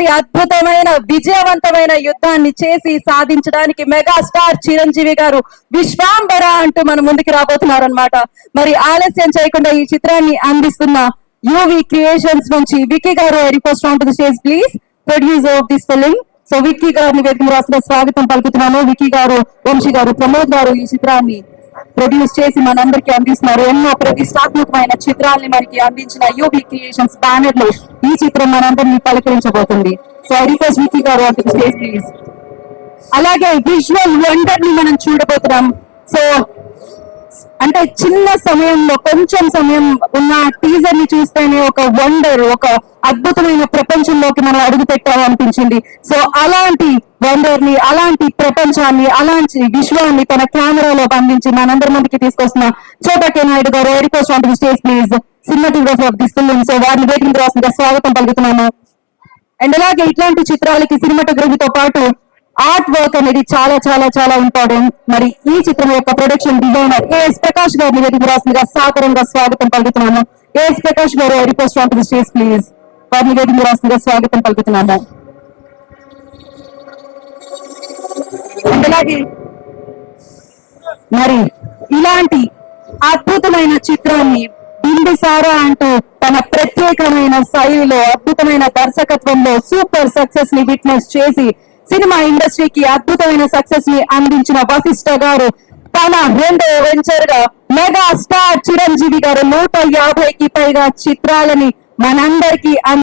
మరొకసారి అద్భుతమైన విజయవంతమైన యుద్ధాన్ని చేసి సాధించడానికి మెగాస్టార్ చిరంజీవి గారు విశ్వాంబర అంటూ మన ముందుకు రాబోతున్నారు అనమాట. మరి ఆలస్యం చేయకుండా ఈ చిత్రాన్ని అందిస్తున్న యూవి క్రియేషన్స్ నుంచి విక్కీ గారు request on to the stage please, producer of this film. So Vicky గారిని వేదిక రాసిన స్వాగతం పలుకుతున్నాను. విక్కీ గారు, వంశీ గారు, ప్రమోద్ గారు ఈ చిత్రాన్ని ప్రొడ్యూస్ చేసి మనందరికీ అందిస్తున్నారు. ఎన్నో ప్రతిష్టాత్మకమైన చిత్రాల్ని మనకి అందించిన యూబీ క్రియేషన్స్ బ్యానర్ లో ఈ చిత్రం మనందరినీ పలకరించబోతుంది. సో ఐ రిక్వెస్ట్ విక్కీ గారు on to the stage please. అలాగే విజువల్ వండర్ ని మనం చూడబోతున్నాం. సో అంటే చిన్న సమయంలో కొంచెం సమయం ఉన్న టీజర్ ని చూస్తేనే ఒక వండర్, ఒక అద్భుతమైన ప్రపంచంలోకి మనం అడుగు పెట్టాలనిపించింది. సో అలాంటి వండర్ ని, అలాంటి ప్రపంచాన్ని, అలాంటి విశ్వాన్ని తన కెమెరాలో బంధించి మనందరి ముందుకి తీసుకొస్తున్న చోటా కే నాయుడు గారు request on to the stage please, cinematography of this film. So వారిని వేదిక రాసిన స్వాగతం పలుకుతున్నాము. అండ్ అలాగే ఇట్లాంటి చిత్రాలకి సినిమాటోగ్రఫీతో పాటు ఆర్ట్ వర్క్ అనేది చాలా చాలా చాలా ఇంపార్టెంట్. మరి ఈ చిత్రం యొక్క ప్రొడక్షన్ డిజైనర్ ఏఎస్ ప్రకాష్ గారిని వేదిక రాసిన సాదరంగా స్వాగతం పలుకుతున్నాము. ఏఎస్ ప్రకాష్ గారు request on to the stage please, వారిని వేదిక రాసిన స్వాగతం పలుకుతున్నాము. అలాగే మరి ఇలాంటి అద్భుతమైన చిత్రాన్ని బింబిసారా అంటూ తన ప్రత్యేకమైన శైలిలో, అద్భుతమైన దర్శకత్వంలో సూపర్ సక్సెస్ ని విట్నెస్ చేసి సినిమా ఇండస్ట్రీకి అద్భుతమైన సక్సెస్ ని అందించిన వశిష్ఠ గారు తన రెండో వెంచర్ గా మెగా స్టార్ చిరంజీవి గారు 150కి పైగా చిత్రాలని మనందరికీ